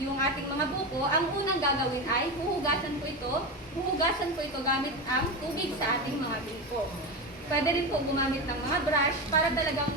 yung ating mga buko, ang unang gagawin ay huhugasan ko ito gamit ang tubig sa ating mga buko. Pwede rin po gumamit ng mga brush para talagang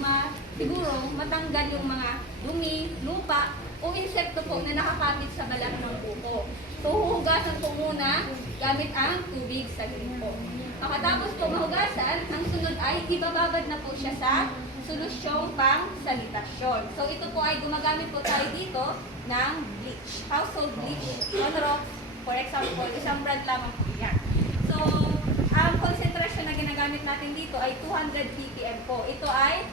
siguro matanggal yung mga dumi, lupa, o insekto po na nakakapit sa balat ng buko. So huhugasan ko muna gamit ang tubig sa buko. Pagkatapos po mahugasan, ang sunod ay ibababad na po siya sa solusyong pang sanitasyon. So ito po ay gumagamit po tayo dito ng bleach, household bleach, Sonrox, for example, isang brand lamang po yan. So ang konsentrasyon na ginagamit natin dito ay 200 ppm po. Ito ay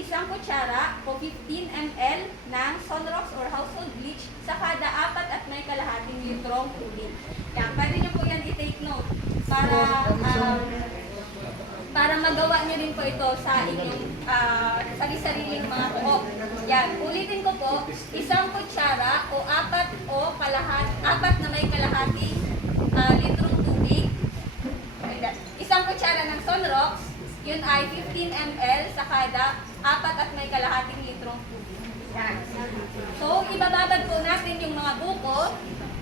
isang kutsara o 15 ml ng Sonrox or household bleach sa kada 4 at may kalahating litrong tubig. Yan, pwede nyo po yan i-take note para magawa nyo rin po ito sa inyong sari-sariling mga buhok. Yan, ulitin ko po, isang kutsara o 4 na may kalahating litrong tubig. Isang kutsara ng Sonrox, yun ay 15 ml sa kada 4 at may kalahating litrong tubig. Yan. So, ibababad po natin yung mga buko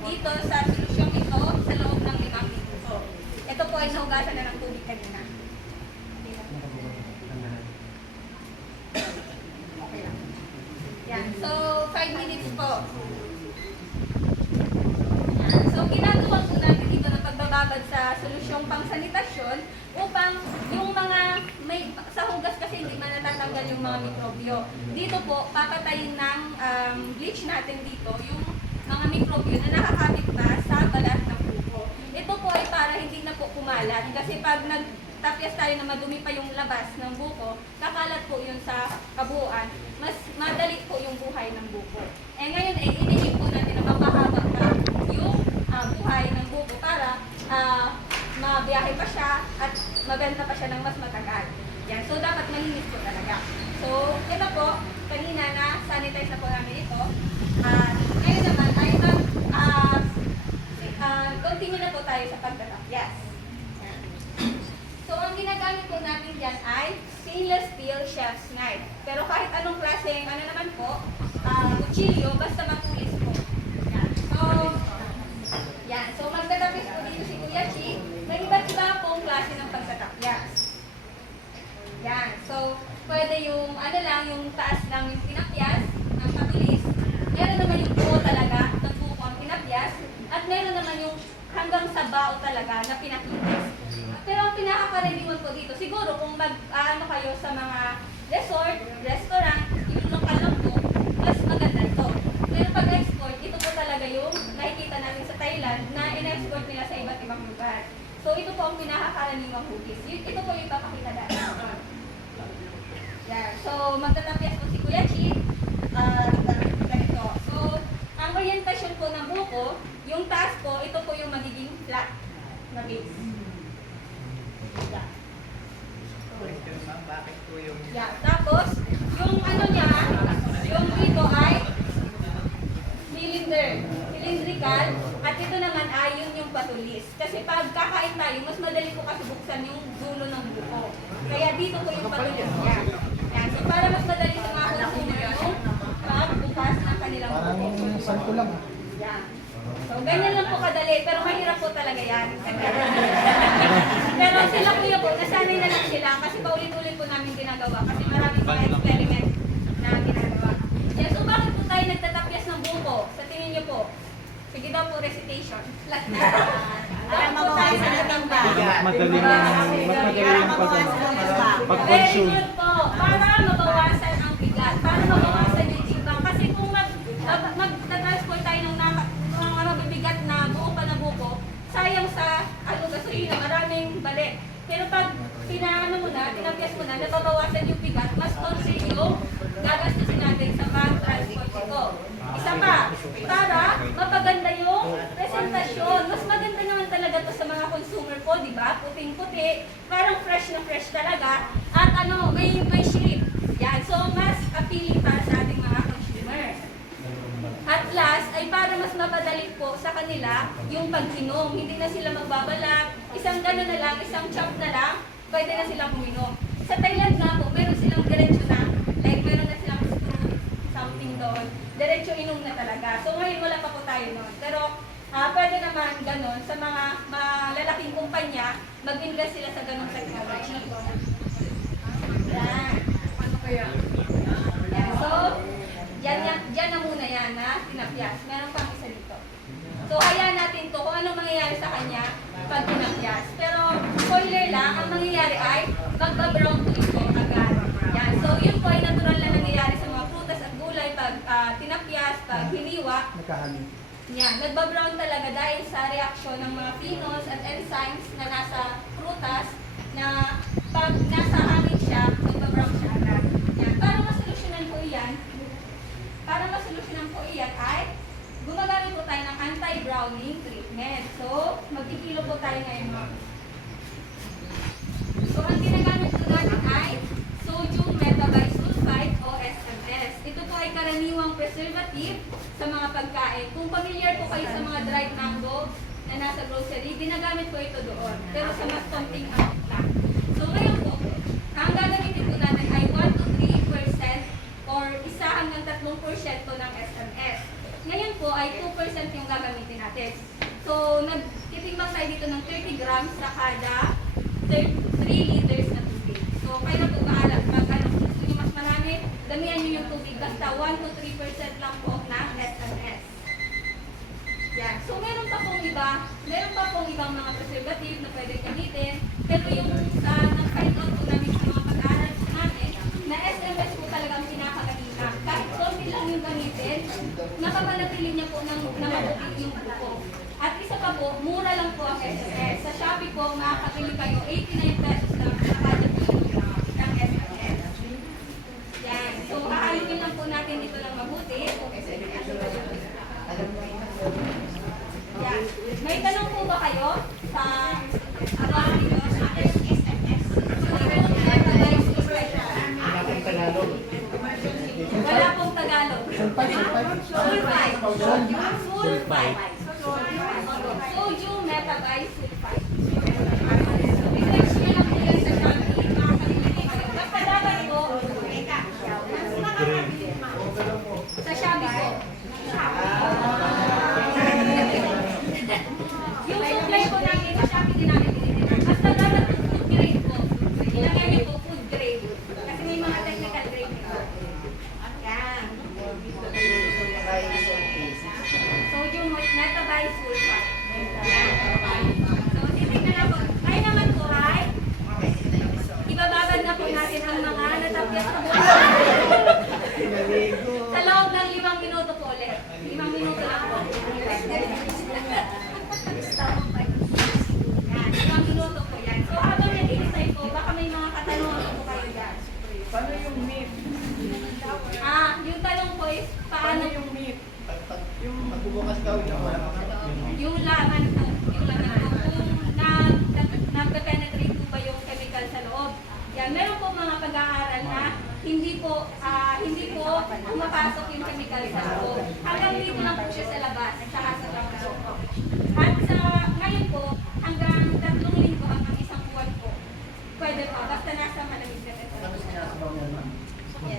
dito sa solusyong ito sa loob ng 5 minuto. Ito po ay nahugasan na ng tubig kanina. Okay lang. Yan. So, 5 minutes po. Yan. So, ginagawa po natin dito na pagbababad sa solusyong pangsanitasyon upang yung mga sa hugas kasi hindi man natatanggal yung mga mikrobyo. Dito po, papatayin ng bleach natin dito yung mga mikrobyo na nakakapit na sa balat ng buko. Ito po ay para hindi na po kumalat kasi pag nagtapyas tayo na madumi pa yung labas ng buko, kakalat po yun sa kabuuan, mas madali po yung buhay ng buko. Eh ngayon eh, inihin po natin na mapahaba pa yung buhay ng buko para mabiyahe pa siya at mabenta pa siya ng mas matagal. Yan. So, dapat malinis po talaga. So, ito po, kanina na sanitize na po namin ito. Ngayon naman ay continue na po tayo sa pagtatapyas. Yan. So, ang ginagamit po natin dyan ay stainless steel chef's knife. Pero kahit anong klaseng, naman po, kutsilyo, basta matulis po. Yan. So, yan. So, magtatapyas po dito si Kuya Chi. May iba't iba pong klase ng pagtatapyas. Yan. So, pwede yung, yung taas lang yung pinapyas, ng matulis. Meron naman yung buo talaga, ng buo ang pinapyas. At meron naman yung hanggang sa bao talaga na pinakitis. Pero ang pinakakaraniwan po dito, siguro kung kayo sa mga resort, restaurant, yung lokal lang po, mas maganda ito. Pero pag-export, ito po talaga yung nakikita natin sa Thailand na in-export nila sa iba't ibang lugar. So ito po ang pinakakaraniwang hugis. Ito po yung ipapakita natin. Yeah. So magtatapyas po si Kuya Chi. Ganito. So ang orientasyon po ng buko, yung taas po, ito po yung magiging flat na base. Yeah. Bakit po yung... Yeah. Tapos, yung niya, yung dito ay cylindrical, at ito naman ay yung patulis. Kasi pag kakain tayo, mas madali po kasi buksan yung dulo ng buko. Kaya dito po yung patulis niya. Yan. So para mas madali sa mga consumer yung pagbukas ng kanilang buko. Parang santo lang. Yan. So ganyan lang po kadali, pero mahirap po talaga yan. Pero sila kuya po, nasanay na lang sila kasi paulit-ulit po namin ginagawa kasi maraming mga experiment na ginagawa. Yan. So bakit po tayo nagtatapyas ng buko? Sa tingin niyo po? Sige daw po, recitation. Para mabawasan sa natimba. Madali yung Very pag-consume. good po. Para mabawasan ang bigat. Para mabawasan yung timbang. Kasi kung mag-transport tayo ng mga mabibigat na buo pa na buko, sayang sa gasolina, maraming balik. Pero pag tinapyas mo na, nababawasan yung bigat, mas konti yung gagastusin natin sa pag-transport ito. Isa pa, para mapaganda yung presentasyon. Mas maganda naman talaga to sa mga consumer po, di ba? Puting-puti, parang fresh na fresh talaga. At may shape. Yan. So, mas appealing para sa ating mga consumers. At last, ay para mas mapadali po sa kanila yung pag-inom. Hindi na sila magbabalak. Isang gano'n na lang, isang chop na lang, pwede na silang uminom. Sa Thailand nga po, meron silang diretso na, like meron na silang spoon, something doon. diretso inom na talaga. So ngayon wala pa po tayo nun. Pero pwede naman ganun sa mga malalaking kumpanya, mag-invest sila sa ganung technology. Yan. Yan. So, yan na muna yan na tinapyas. Meron pang isa dito. So, hayaan natin to kung anong mangyayari sa kanya pag tinapyas. Pero, spoiler lang, ang mangyayari ay magba-brown to ito agad. Yan. So, yun po ay natural na nangyayari sa mga prutas at gulay pag tinapyas, pag hiniwa. Nagkahanin. Yan, nagba-brown talaga dahil sa reaksyon ng mga phenols at enzymes na nasa prutas na pag nasa hangin siya, nagba-brown siya agad. Yan, para masolusyonan po iyan ay gumagamit po tayo ng anti-browning treatment. So, magkikilo po tayo ngayon. So, ang ginagamit po natin ay sodium metabisulfite o SMS. Ito po ay karaniwang preservative sa mga pagkain. Kung familiar po kayo sa mga dried mango na nasa grocery, ginagamit po ito doon. Pero sa mas konting amount lang. So, ngayon po, ang gagamitin po natin ay 1 to 3% or 1 hanggang 3% ng SMS. Ngayon po ay 2% yung gagamitin natin. So, nagtitimbang tayo dito ng 30 grams sa kada 3 liters na tubig. So, kayo na po kaalam. Pag gusto nyo mas marami, damihan nyo yung tubig. Basta 1 to 3% lang po ng SMS. Yan. So, meron pa pong ibang mga preservative na pwede gamitin. Pero yung nag-find out po namin sa mga pag-aaral po namin, na SMS po talaga ang pinakaganina. Kahit konti lang yung gamitin, napapanatili niya po ng mabuti yung buko. At isa pa po, mura lang po ang SMS. Sa Shopee po, makakabili kayo 89 pesos lang sa kada kilo ng SMS. Yan. So, aayunin lang po natin dito ng mabuti. Yan. May tanong po ba kayo sa about dito sa SMS? Wala pong Tagalog. Sulfite. Sodium metabisulfite. I-search nyo lang po yan sa Shopee. Makakabili kayo. Basta dapat po, sa Shopee po. Yung supply po namin sa Shopee din namin binibili. Basta dapat food grade po. Ilagay niyo po food grade. Kasi may mga technical grade nito. Yan. Sodium metabisulfite. Yan. So, titignan na po. Ay naman po ay ibababad na po natin ang mga natapyas na buhay. Sa loob ng 5 minuto po ulit. 5 minuto lang po. Yan, 5 minuto po yan. So, habang nag-i-decide po, baka may mga katanungan po kayo dyan. Paano yung meat? Yung tanong po is, paano yung meat? Yung magbubukas daw yung yung laman po, kung nagpe-penetrate po ba yung chemical sa loob. Yan, meron po mga pag-aaral na hindi po pumapasok yung chemical sa loob. Hanggang dito lang po siya sa labas, saka sa loob. At sa ngayon po, hanggang 3 linggo hanggang 1 buwan po, pwede po, basta nasa malamig na temperature. Yes.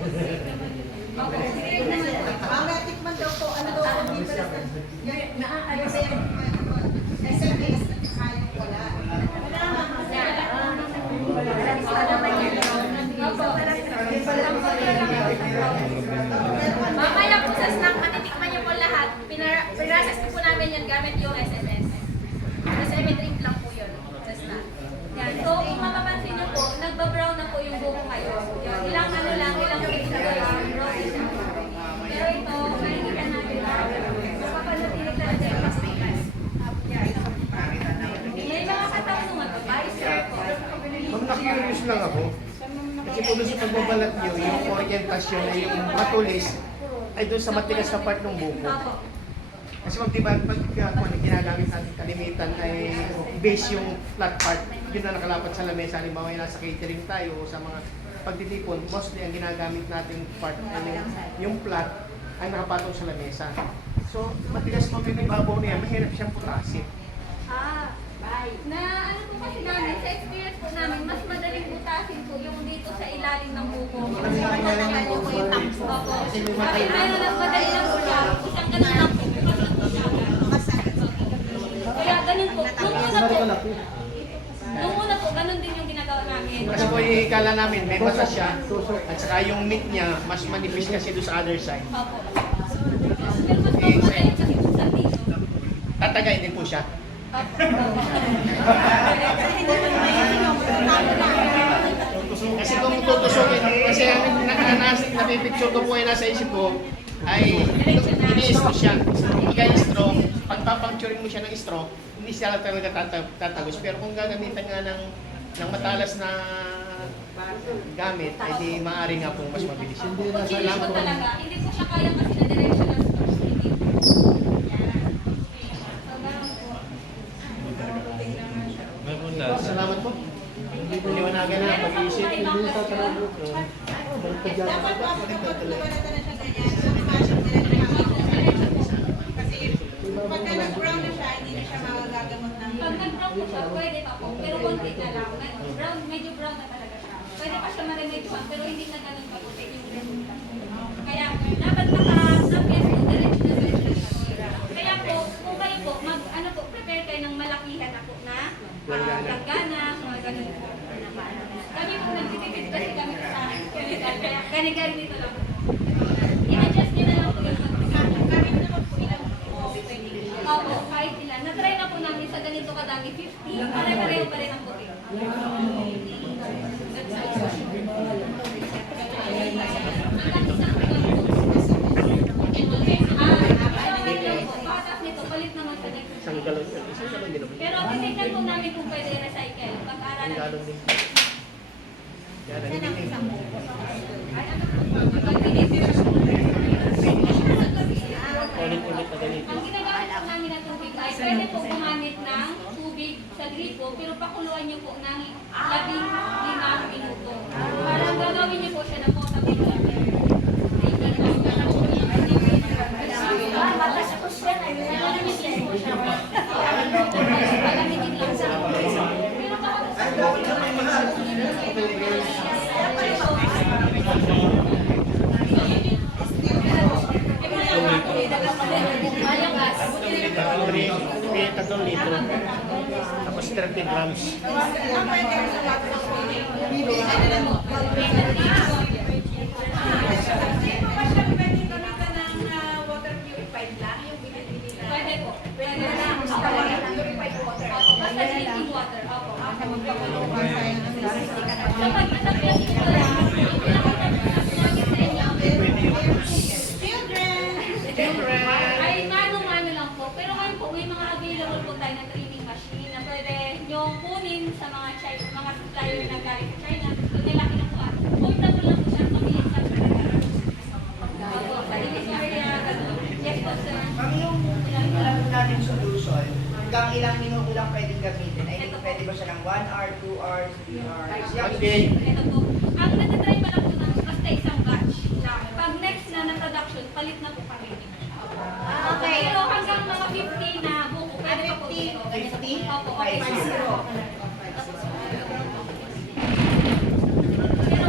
Okay, safe naman po. Ang natikman daw po, ano daw ang difference ano sa yung SMS at yung wala. Mamaya po sa snack, matitikman niyo po lahat. Pinrases po namin yan gamit yung SMS. Kasi drink lang po yun sa snack. Yan. So, kung mapapansin niyo po, nagba-brown na po yung buko ngayon. Yan. Ilang minutes na brown siya. Pero ito, makikita natin na mapapanatili talaga yung pastikas. Yan. May mga katanungan po, sir po. Ma'am, na-curious lang ako. Kasi po doon sa pagbabalat nyo, yung orientasyon na yung matulis ay doon sa matigas na part ng buko. Opo. Kasi ma'am, diba, pag kung ano ginagamit natin kalimitan ay base yung flat part, yun na nakalapat sa lamesa. Halimbawa yung nasa catering tayo o sa mga pagtitipon, mostly ang ginagamit natin part ay yung flat ay nakapatong sa lamesa. So, matigas mo yung babaw niya, mahirap siyang putasin. Na ano po kasi namin, sa experience po namin, mas madaling butasin po yung dito sa ilalim ng buko. Opo. Kasi mayroon lang madali lang po siya. Isang ganun lang po. Bukas lang po siya. Kaya ganun po. Nung una po, ganun din yung ginagawa namin. Kasi po ikala namin, may batas siya. At saka yung meat niya, mas manipis kasi doon sa other side. Opo. Pero mas madaling kasi buksan dito. Tatagay din po siya. Kasi kung tutusukin, kasi ang napipicture ko po ay nasa isip ko, ay ini-straw siya. Pagka-straw, pagpapuncturing mo siya ng straw, hindi siya talaga tatagos. Pero kung gagamitan nga ng matalas na gamit, ay di maaari nga po mas mabilis. Hindi po talaga. Hindi po siya kaya kasi na direction ng stores. Hindi po. So, ganun po. Salamat po. Liwanagan na pag-iisip. Dapat po ako kapag lumalata na siya ganyan, automatic kasi pagka nag-brown na siya, hindi na siya magagamot ng Pag nag-brown po siya, pwede pa po. Pero konti na lang. Brown, medyo brown na talaga siya. Pwede pa siya maremedyohan, pero hindi na ganun pa po yung resulta. Kaya dapat naka-appear po, diretso na siya. Kaya po, kung kayo po, prepare kayo ng malakihan na po na langgana, mga ganun po. Kami po nagtitipid kasi kami sa kanigal, kaya kanigal dito lang. I-adjust nyo na lang po yung kahit naman po ilang po pwede. Opo, kahit ilan. Na-try na po namin sa ganito kadami, 50. Pare-pareho pa rin ang puti. Patas nito, palit naman sa next. Isang galon din. Pero titignan po namin kung pwede recycle. Pag-aaralan. Ang galon din. Yan, ang hindi. Ay, ano po? Pag-tinitira. Ulit-ulit na ganito. Ang ginagamit po namin ng tubig ay pwede po gumamit ng tubig sa gripo pero pakuluan niyo po ng 15 minuto. Parang gagawin niyo po siya ng potable water. Palamigin po siya. Palamigin lang siya. Pero Tatlong litro. Tapos 30 grams. pwede po. Pwede na. Basta drinking water. Opo. So pag natapos ito lang, ay mano-mano lang po. Pero ngayon po, may mga available po tayo na trimming machine na pwede nyo kunin sa mga mga supplier na galing sa China. Doon nila kinukuha. Portable lang po siya. Mabilis lang po. Opo. Sa Divisoria, gano'n. Yes po, sir. Ma'am, yung alam natin solution, hanggang ilang minuto lang pwedeng gamitin. I think pwede ba siya ng 1 hour, 2 hours, 3 hours? Okay. Ito po. Ang natitry pa lang po namin basta isang batch. Pag next na production, palit na po kami. Okay. Pero hanggang mga 50 na buko, pwede pa po dito. 50? Opo, okay. 50. Pero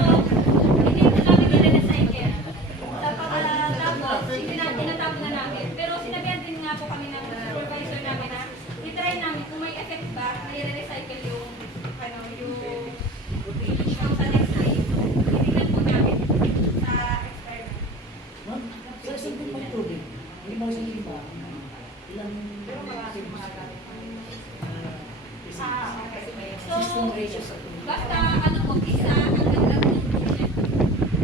hindi po namin nire-recycle. Tapos, tinatapon na namin. Pero sinabihan din nga po kami ng supervisor namin na i-try namin kung may effect ba na i-recycle yung sa next day. Titignan po namin sa experiment. So, basta ano po, isa hanggang 2%.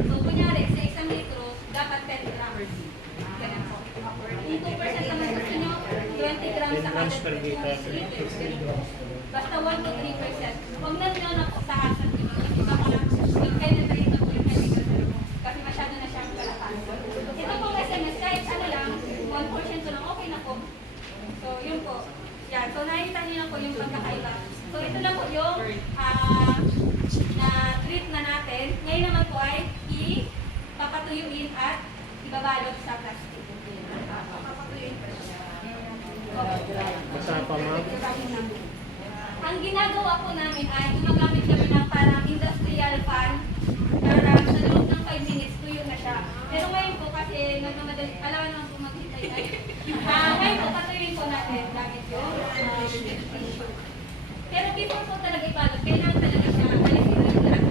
So, kunyari, sa isang litro, dapat 10 grams. Ganun po. Kung 2% naman gusto nyo, 20 grams sa kada 2 liters. Basta 1 to 3%. Huwag na nyo na po sa asan nyo. Kasi baka mag-penetrate na po yung chemical. Kasi masyado na siyang kalatan. Ito pong SMS, kahit ano lang, 1% lang, okay na po. So, yun po. Yan. So, nakikita niyo na po yung pagkakaiba. So, ito na po yung na-treat na natin. Ngayon naman po ay papatuyuin at ibabalot sa plastic. Papatuyuin po siya. Basa pa, ma'am. Ang ginagawa po namin ay gumagamit kami ng parang industrial fan para sa loob ng 5 minutes tuyo na siya. Pero ngayon po kasi nagmamadali, alam naman po maghintay tayo. Ngayon po patuyuin po natin gamit yung pero before po talaga ibalot, kailangan talaga siya alisin lang lahat.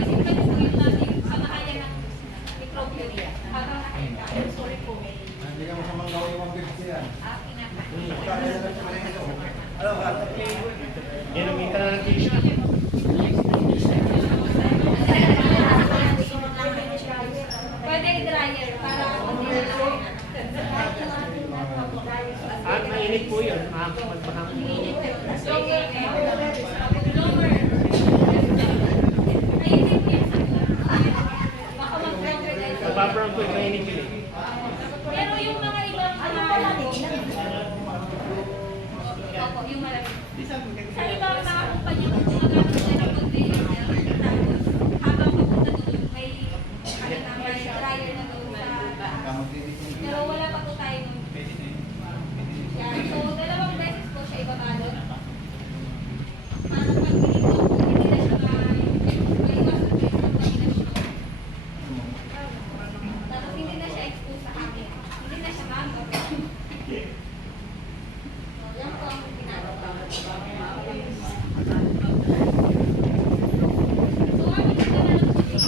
Kasi pwede po yung natin sa mahaya ng microbial habang nakakain. Sorry po. Hindi ka masamang gawin yung mga bibig yan. Inumin ka na ng tissue. Pwede i-dryer para hindi na lang. At mainit po yun. Magbakang. Nababrown po yung mainit yun eh. Pero yung mga ibang opo, yung malamig. Sa ibang mga kumpanya po, gumagamit sila ng container tapos habang papunta doon, may dryer na doon sa pero wala pa po tayo nun. Yan. So, dalawang beses po siya ibabalot. Para pag pinito po, hindi na siya maiwasan po yung contamination. Tapos hindi na siya expose sa akin. Hindi na siya mangot. So, yan po ang ginagawa. So,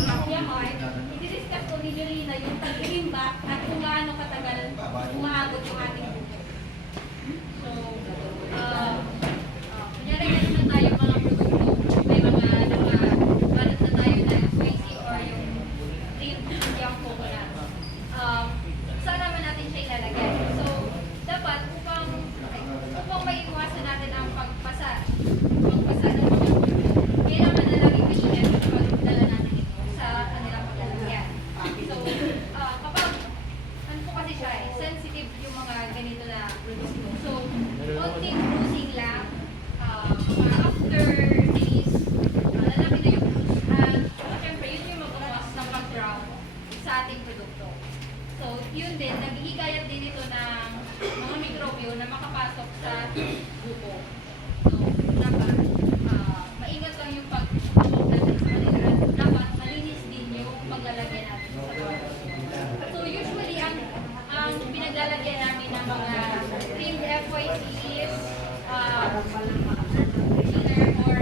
ang i-discuss ko ni Jolina yung pag-iimbak at kung gaano katagal umaabot yung ating buko. So, kunyari meron na tayo mga produkto, may mga nakabalot na tayo na spicy or yung yung coconut. Saan naman natin siya ilalagay? So, dapat upang maiiwasan natin ang pagpasa ng mga kailangan na lagi maingat kapag dala natin ito sa kanilang paglalagyan. So, kapag ano po kasi siya sensitive yung mga ganito na produkto. So, konting bruising lang, mga after days, lalaki na yung bruise. At syempre, yun yung magawas ng pag-drown sa ating produkto. So, yun din, naghihikayat din ito ng mga mikrobyo na makapasok sa buko. So, dapat maingat lang yung pag-buko natin sa kanila. At dapat malinis din yung paglalagyan natin sa buko. So, usually, ang pinaglalagyan namin ng mga creamed FYC is cleaner or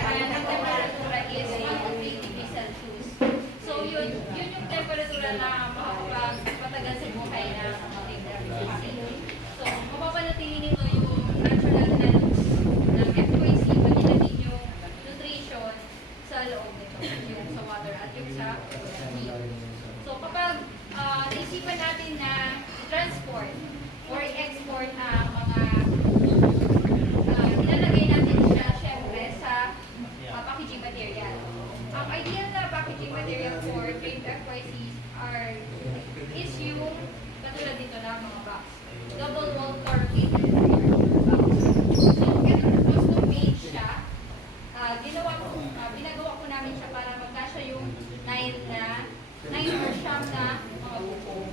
and ang temperatura is 180 degrees Celsius. So, yun yung temperatura na makakapagpatagal sa buhay ng creamed FYC. So, mapapanatili nito yung natural na looks ng FYC, pati na din yung nutrition sa loob nito, yung sa water at yung sa meat. So, kapag naisipan natin na i-transport or i-export ang mga ilalagay natin siya syempre sa packaging material. Ang ideal na packaging material for creamed FYCs is yung katulad dito na mga box. Double wall corrugated box. So, ito custom made siya. Binagawa ko namin siya para magkasya yung 9 or siyam na mga buko.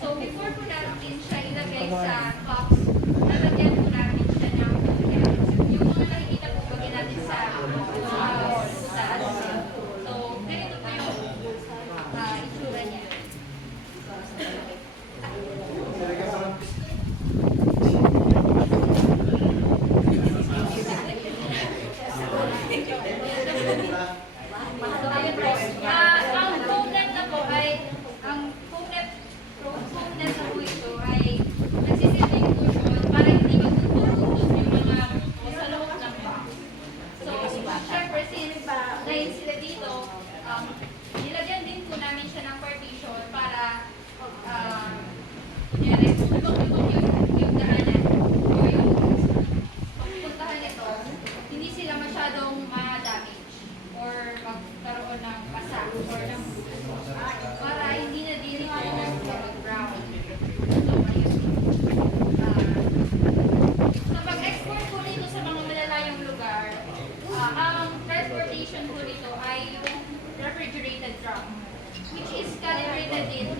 So, before po natin siya ilagay sa box, lalagyan po namin siya ng yung mga nakikita po pag natin sa butas. So, ganito po yung itsura niya. Ang coconut na po ay ang coconut na po ito ay nagsisilbing cushion para hindi magtuturutot yung mga sa loob ng box. So, syempre, since dahil sila dito, nilagyan din po namin siya ng partition para kunyari, lubog-lubog yung daanan o yung pagpuntahan nito, hindi sila masyadong ma-damage or magkaroon ng pasa or ng para hindi na din ito mag-brown. So, ayun. Sa pag-export po nito sa mga malalayong lugar, ang transportation po nito ay yung refrigerated drum, which is calibrated din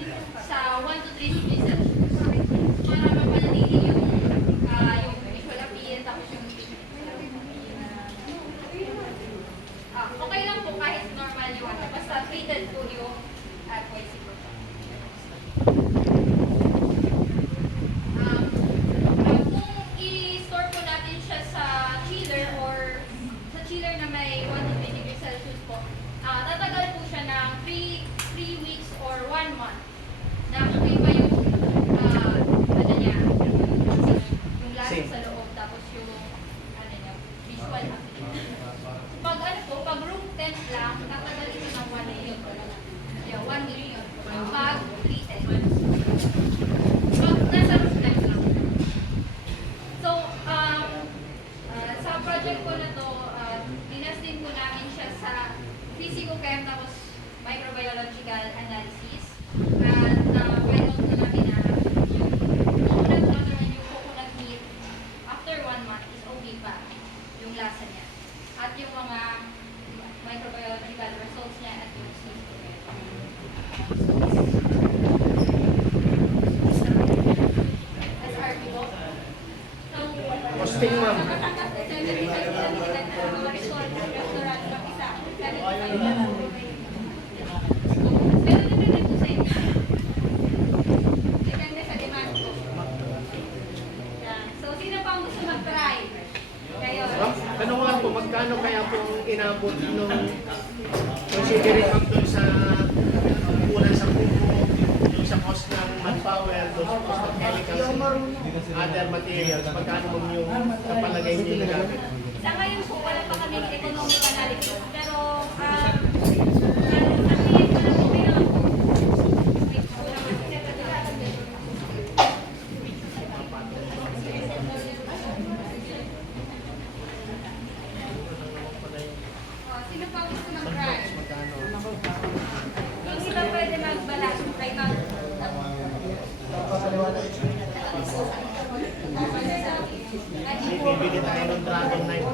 sa 1 to 3 degrees Celsius. those cost of chemicals and other materials, magkano mo yung kapalagay nyo yung gamit? Sa ngayon po, wala pa kami economic analysis. Pero, sino pa gusto mag-try? Magkano? Yung iba pwede magbalas, try mag... Bibili tayo ng Dragon Knight